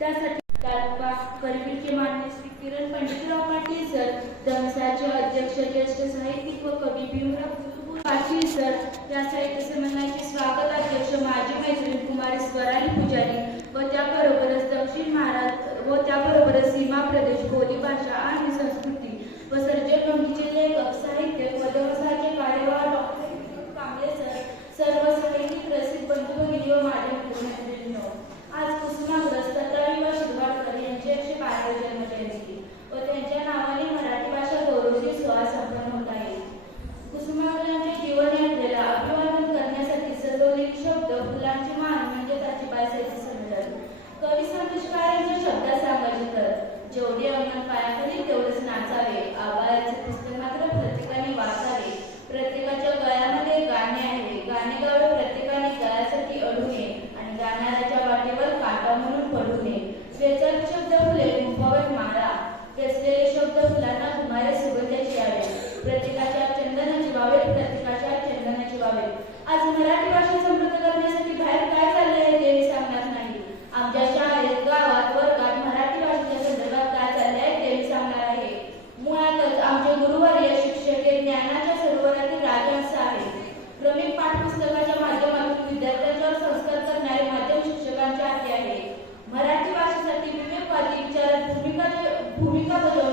त्यासाठी तालुका करवीरचे श्री किरण पंडितराव पाटील सर धमसाचे अध्यक्ष ज्येष्ठ साहित्यिक व कवी भीमराव पाटील सर या साहित्य संमेलनाचे स्वागत अध्यक्ष माजी मैत्रीण कुमारी स्वराणी पुजारी व त्याबरोबरच दक्षिण महाराष्ट्र व त्याबरोबरच सीमा प्रदेश बोली भाषा आणि संस्कृती व सर्जन लेखक साहित्य व व्यवसायाचे कार्यवाह शिकावे आज मराठी भाषा समृद्ध करण्यासाठी बाहेर काय चालले आहे ते सांगणार नाही. आमच्या शाळेत गावात वर्गात मराठी भाषेच्या संदर्भात काय चालले ते सांगणार आहे. मुळातच आमचे गुरुवर्य शिक्षक हे ज्ञानाच्या सरोवरातील राजहंस आहे क्रमिक पाठपुस्तकाच्या माध्यमातून विद्यार्थ्यांच्यावर संस्कार करणारे माध्यम शिक्षकांच्या हाती आहे. मराठी भाषेसाठी विवेकवादी विचारात भूमिका भूमिका बजावणे